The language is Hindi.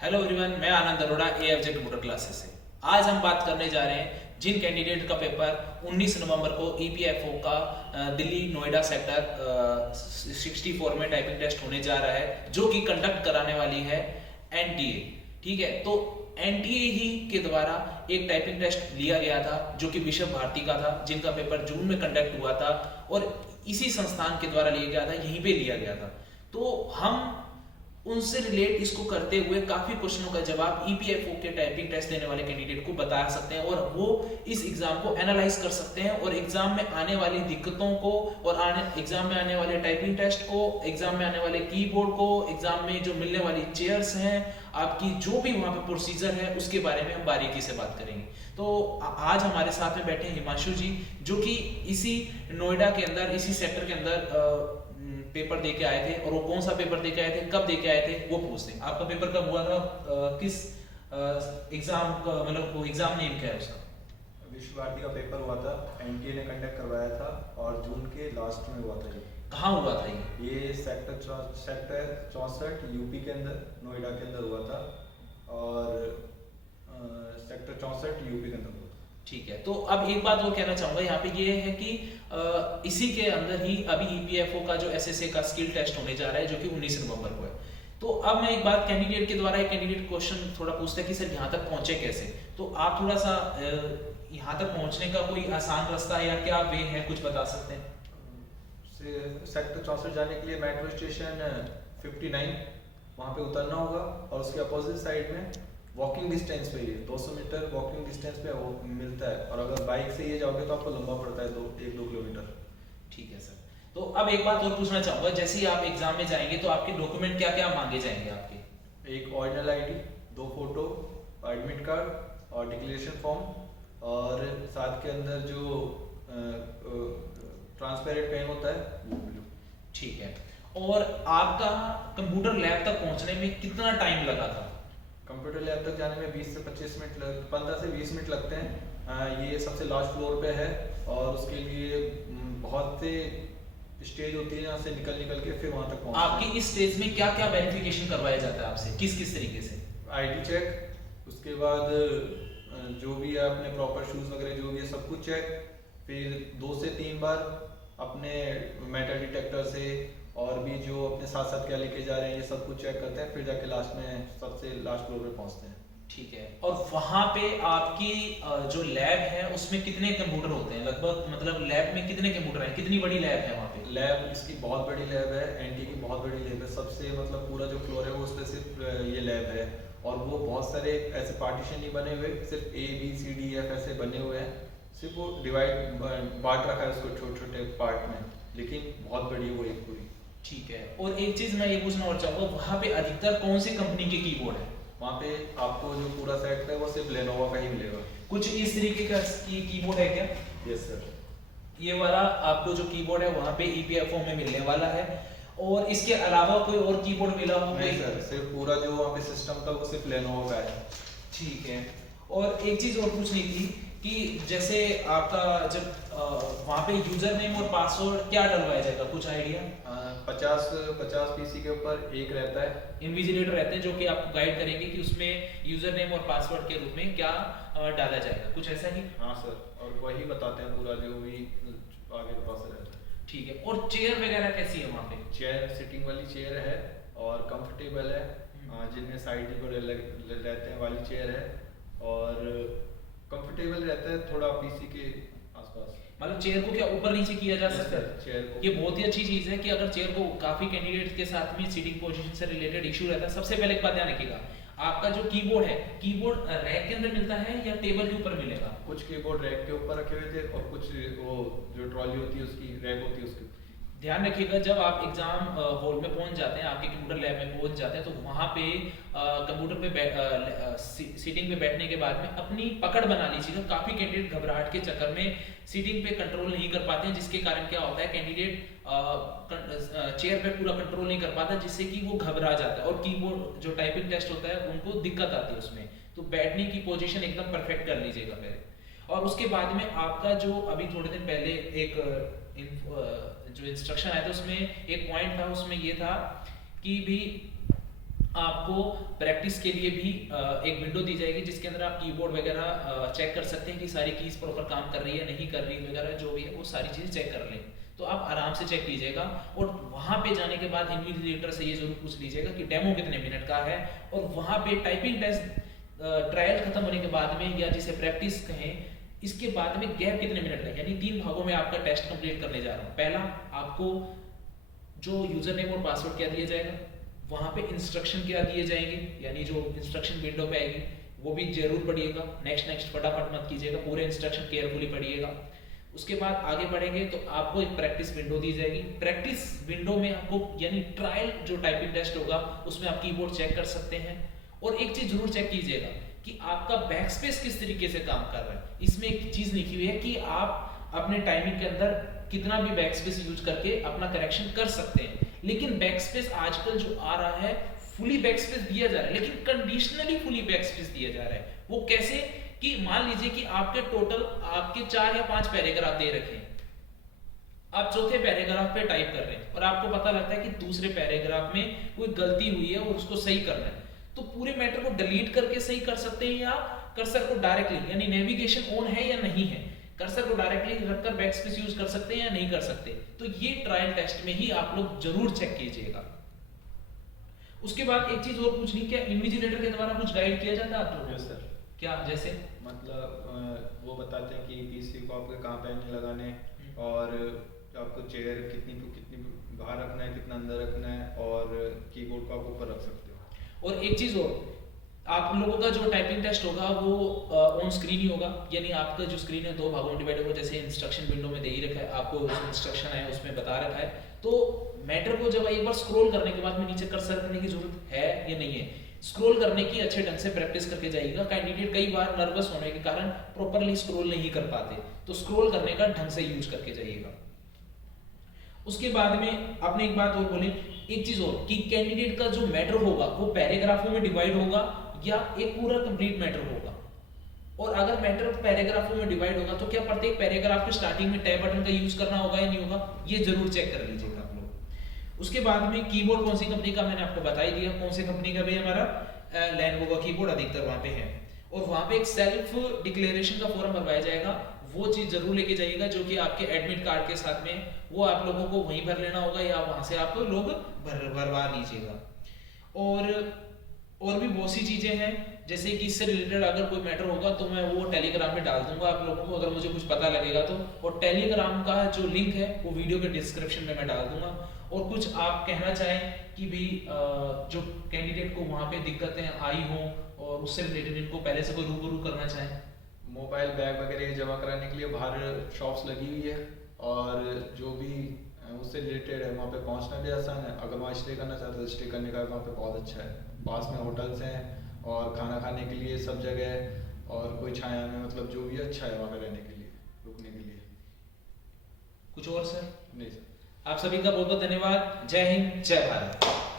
हेलो एवरीवन, मैं आनंद अरोड़ा एएफजे कंप्यूटर क्लासेस से। आज हम बात करने जा रहे हैं जिन कैंडिडेट का पेपर 19 नवंबर को ईपीएफओ का दिल्ली नोएडा सेक्टर 64 में टाइपिंग टेस्ट होने जा रहा है, जो कि कंडक्ट कराने वाली है एनटीए। ठीक है, तो एनटीए ही के द्वारा एक टाइपिंग टेस्ट लिया गया था जो कि विश्व भारती का था, जिनका पेपर जून में कंडक्ट हुआ था और इसी संस्थान के द्वारा लिया गया था, यहीं पे लिया गया था। तो हम उनसे रिलेट इसको करते हुए काफी क्वेश्चनों का जवाब ईपीएफओ के टाइपिंग टेस्ट देने वाले कैंडिडेट को बता सकते हैं और वो इस एग्जाम को एनालाइज कर सकते हैं और एग्जाम में आने वाली दिक्कतों को और एग्जाम में आने वाले टाइपिंग टेस्ट को, एग्जाम में आने वाले कीबोर्ड को, एग्जाम में जो मिलने वाली चेयर्स हैं, आपकी जो भी वहां पे प्रोसीजर है उसके बारे में हम बारीकी से बात करेंगे। तो आज हमारे साथ में बैठे हिमांशु जी, जो कि इसी नोएडा के अंदर, इसी सेक्टर के अंदर पेपर दे के आए थे, और वो कौन सा पेपर दे के आए थे, कब दे के आए थे, वो पूछते हैं। आपका पेपर कब हुआ था, किस एग्जाम का, मतलब वो एग्जाम नेम क्या है उसका? विश्व भारती का पेपर हुआ था, एनटीए ने कंडक्ट करवाया था और जून के लास्ट में हुआ था। कहाँ हुआ था ये सेक्टर 64 यूपी के अंदर, नोएडा के अंदर हुआ था और सेक्टर 64 यूपी के अंदर हुआ था। ठीक है, तो अब एक बात और कहना चाहूंगा यहाँ पे, ये है कि इसी के अंदर ही अभी ईपीएफओ का जो एसएसए का स्किल टेस्ट होने जा रहा है, जो कि 19 नवंबर को है। तो अब मैं एक बात कैंडिडेट के द्वारा, एक कैंडिडेट क्वेश्चन थोड़ा पूछता है कि सर यहाँ तक पहुंचे कैसे, तो आप थोड़ा सा यहाँ तक पहुंचने का कोई आसान रास्ता या क्या वे है, कुछ बता सकते हैं? सेक्टर 64 जाने के लिए मेट्रो स्टेशन 59 वहाँ पे उतरना होगा और उसके अपोजिट साइड में वॉकिंग डिस्टेंस पे ही है, 200 मीटर वॉकिंग डिस्टेंस पे वो मिलता है। और अगर बाइक से ये जाओगे तो आपको लंबा पड़ता है, 1-2 किलोमीटर। ठीक है सर, तो अब एक बात और पूछना चाहूंगा, जैसे ही आप एग्जाम में जाएंगे तो आपके डॉक्यूमेंट क्या क्या मांगे जाएंगे आपके? एक original ID, 2 photo, admit card और डिक्लेरेशन फॉर्म, और साथ के अंदर जो ट्रांसपेरेंट पेन होता है वो भी लो। ठीक है, और आपका कंप्यूटर लैब तक पहुंचने में कितना टाइम लगा था? कंप्यूटर लैब तक जाने में 20 से 25 मिनट 15 से 20 मिनट लगते हैं। ये सबसे लास्ट फ्लोर पे है और उसके लिए बहुत से स्टेज होती है, यहाँ से निकल के फिर वहाँ तक पहुँचते हैं। आपकी इस स्टेज में क्या क्या वेरिफिकेशन करवाया जाता है आपसे, किस किस तरीके से? आईडी चेक, उसके बाद जो भी है अपने प्रॉपर शूज वगैरह जो भी है सब कुछ चेक, फिर 2 से 3 बार अपने मेटल डिटेक्टर से और भी जो अपने साथ साथ क्या लेके जा रहे हैं ये सब कुछ चेक करते हैं, फिर जाके लास्ट में सबसे लास्ट फ्लोर पे पहुंचते हैं। ठीक है, और वहां पे आपकी जो लैब है उसमें कितने कंप्यूटर होते हैं लगभग, मतलब लैब में कितने कंप्यूटर हैं, कितनी बड़ी लैब है वहां पे? लैब इसकी बहुत बड़ी लैब है, एनटी की बहुत बड़ी लैब है, सबसे मतलब पूरा जो फ्लोर है वो उसमें सिर्फ ये लैब है। और वो बहुत सारे ऐसे पार्टीशन नहीं बने हुए, सिर्फ ABCDF ऐसे बने हुए हैं, सिर्फ वो डिवाइड बांट रखा है उसको छोटे छोटे पार्ट में, लेकिन बहुत बड़ी है वो एक पूरी। ठीक है, और एक चीज मैं ये पूछना और चाहूंगा, वहां पे अधिकतर कौन सी कंपनी के कीबोर्ड है? वहाँ पे आपको जो पूरा सेट है वो सिर्फ लेनोवा का ही मिलेगा। कुछ इस तरीके का कीबोर्ड है क्या? Yes sir. ये वाला आपको जो कीबोर्ड है वहां पे ईपीएफओ में मिलने वाला है, और इसके अलावा कोई और कीबोर्ड मिला हो? नहीं सर, सिर्फ पूरा जो वहाँ पे सिस्टम था वो सिर्फ लेनोवा का है। ठीक है, और एक चीज और पूछनी थी कि जैसे आपका जब वहाँ पे यूजर नेम और पासवर्ड क्या डलवाया जाएगा, कुछ आइडिया? 50 पीसी के ऊपर एक रहता है, इन्विजिलेटर रहते हैं जो कि आपको गाइड करेंगे कि उसमें यूजर नेम और पासवर्ड के रूप में क्या डाला जाएगा, कुछ ऐसा ही? हाँ सर, और वही बताते हैं पूरा जो भी आगे का प्रोसेस रहता है। ठीक है, और चेयर वगैरह कैसी है वहाँ पे? चेयर सिटिंग वाली चेयर है और कंफर्टेबल है, जिनमें साइड पर रहते हैं वाली चेयर है और कंफर्टेबल रहता है थोड़ा पीसी के आसपास। मतलब चेयर को क्या ऊपर नीचे किया जा सकता है? चेयर को ये बहुत ही अच्छी चीज है कि अगर चेयर को, काफी कैंडिडेट्स के साथ में सीटिंग पोजीशन से रिलेटेड इशू रहता है। सबसे पहले एक बात ध्यान रखिएगा, आपका जो कीबोर्ड है, कीबोर्ड रैक के अंदर मिलता है या टेबल के ऊपर मिलेगा? कुछ कीबोर्ड रैक के ऊपर रखे हुए थे और कुछ वो जो ट्रॉली होती है उसकी रैक होती है उसके। ध्यान रखिएगा, जब आप एग्जाम हॉल में पहुंच जाते हैं, आपके कंप्यूटर लैब में पहुंच जाते हैं, तो वहां पे कंप्यूटर पे सीटिंग पे बैठने के बाद में अपनी पकड़ बना लीजिएगा। काफी कैंडिडेट घबराहट के चक्कर में सीटिंग पे कंट्रोल नहीं कर पाते हैं, जिसके कारण क्या होता है, कैंडिडेट चेयर पे पूरा कंट्रोल नहीं कर पाता, जिससे कि वो घबरा जाता है और कीबोर्ड जो टाइपिंग टेस्ट होता है उनको दिक्कत आती है उसमें। तो बैठने की पोजीशन एकदम परफेक्ट कर लीजिएगा पहले, और उसके बाद में आपका जो अभी थोड़े दिन पहले एक जो इंस्ट्रक्शन आया था उसमें एक पॉइंट था, उसमें ये था कि भी आपको प्रैक्टिस के लिए भी एक विंडो दी जाएगी जिसके अंदर आप कीबोर्ड वगैरह चेक कर सकते हैं कि सारी कीज प्रॉपर काम कर रही है नहीं कर रही वगैरह, जो भी है वो सारी चीज़ें चेक कर लें। तो आप आराम से चेक कीजिएगा और वहाँ पे जाने के बाद इन्विजिलेटर से ये जरूर पूछ लीजिएगा कि डेमो कितने मिनट का है, और वहाँ पे टाइपिंग टेस्ट ट्रायल खत्म होने के बाद में, या जिसे प्रैक्टिस कहें, इसके बाद में गैप कितने मिनट का, यानी 3 भागों में आपका टेस्ट कंप्लीट करने जा रहा हूँ। पहला, आपको जो यूजर नेम और पासवर्ड क्या दिया जाएगा, वहाँ पे इंस्ट्रक्शन क्या दिए जाएंगे, यानी जो इंस्ट्रक्शन विंडो पे आएगी वो भी जरूर पढ़िएगा। नेक्स्ट नेक्स्ट फटाफट मत कीजिएगा, पूरे इंस्ट्रक्शन केयरफुली पढ़िएगा। उसके बाद आगे बढ़ेंगे तो आपको एक प्रैक्टिस विंडो दी जाएगी। प्रैक्टिस विंडो में आपको यानी ट्रायल जो टाइपिंग टेस्ट होगा उसमें आप कीबोर्ड चेक कर सकते हैं। और एक चीज जरूर चेक कीजिएगा कि आपका बैक स्पेस किस तरीके से काम कर रहा है। इसमें एक चीज लिखी हुई है कि आप अपने टाइमिंग के अंदर कितना भी बैक स्पेस यूज करके अपना करेक्शन कर सकते हैं, लेकिन बैक स्पेस आजकल जो आ रहा है फुली बैक स्पेस दिया जा रहा है, लेकिन कंडीशनली फुली बैक स्पेस दिया जा रहा है। वो कैसे कि मान लीजिए कि आपके टोटल आपके 4 या 5 पैराग्राफ दे रखे हैं, आप चौथे पैराग्राफ पे टाइप कर रहे हैं और आपको पता लगता है कि दूसरे पैराग्राफ में कोई गलती हुई है और उसको सही करना है, तो पूरे मैटर को डिलीट करके सही कर सकते हैं, या कर्सर को डायरेक्टली यानी नेविगेशन ऑन है या नहीं है, कर्सर को डायरेक्टली रखकर बैकस्पेस यूज कर सकते हैं या नहीं कर सकते। तो ये ट्रायल टेस्ट में ही आप लोग जरूर चेक कीजिएगा। उसके बाद एक चीज और पूछनी, क्या इन्विजिलेटर के द्वारा कुछ गाइड किया जाता है आप लोगों को? Yes sir. क्या जैसे मतलब वो बताते हैं कि पीसी को आपके कहाँ पे नहीं लगाने, और आपको चेयर कितनी बाहर रखना है, कितना अंदर रखना है, और कीबोर्ड को आप ऊपर रख सकते हो। और एक चीज और, आप लोगों का जो टाइपिंग टेस्ट होगा वो ऑन स्क्रीन ही होगा, यानी आपका जो स्क्रीन है 2 भागों में डिवाइड होगा। जैसे इंस्ट्रक्शन विंडो में दे ही रखा है, आपको इंस्ट्रक्शन है उसमें बता रखा है, तो मैटर को जब एक बार स्क्रॉल करने के बाद में नीचे कर्सर करने की जरूरत है या नहीं है, स्क्रॉल करने की अच्छे ढंग से प्रैक्टिस करके जाइएगा। कैंडिडेट कई बार नर्वस होने के कारण प्रॉपरली स्क्रॉल नहीं कर पाते, तो स्क्रॉल करने का ढंग से यूज करके जाइएगा। उसके बाद में आपने एक बात और बोली, एक चीज और कि कैंडिडेट का जो मैटर होगा वो पैराग्राफों में डिवाइड होगा या एक पूरा कंप्लीट मैटर होगा। और अगर मैटर पैराग्राफों में डिवाइड होगा तो क्या प्रत्येक पैराग्राफ के स्टार्टिंग में टैब बटन का यूज करना होगा या नहीं होगा, ये जरूर चेक कर लीजिएगा आप लोग। उसके बाद में कीबोर्ड कौन सी कंपनी का, मैंने आपको बता ही दिया कौन सी कंपनी का भी हमारा लेनोवो का कीबोर्ड अधिकतर वहां पे है। और वहां पे एक सेल्फ डिक्लेरेशन का फॉर्म भरवाया जाएगा, वो चीज जरूर लेके जाइएगा जो कि आपके एडमिट कार्ड के साथ में, वो आप लोगों को वहीं भर लेना होगा या वहां से आप लोग भरवा लीजिएगा। और भी बहुत सी चीजें हैं, जैसे कि इससे रिलेटेड अगर कोई मैटर होगा तो मैं वो टेलीग्राम में डाल दूंगा आप लोगों को, अगर मुझे कुछ पता लगेगा तो। और टेलीग्राम का जो लिंक है वो वीडियो के डिस्क्रिप्शन में मैं डाल दूंगा। और कुछ आप कहना चाहें कि भी जो कैंडिडेट को वहाँ पे दिक्कतें आई हो और उससे रिलेटेड इनको पहले से कोई रूबरू करना चाहें? मोबाइल बैग वगैरह जमा कराने के लिए बाहर शॉप्स लगी हुई है, और जो भी उससे रिलेटेड है वहाँ पे पहुँचना भी आसान है। अगर वहाँ स्टे करना चाहते हो, स्टे करने का वहाँ पे बहुत अच्छा है, पास में होटल्स हैं और खाना खाने के लिए सब जगह है, और कोई छाया में मतलब जो भी अच्छा है वहाँ पे रहने के लिए, रुकने के लिए। कुछ और सर? नहीं सर। आप सभी का बहुत बहुत धन्यवाद। जय हिंद, जय भारत।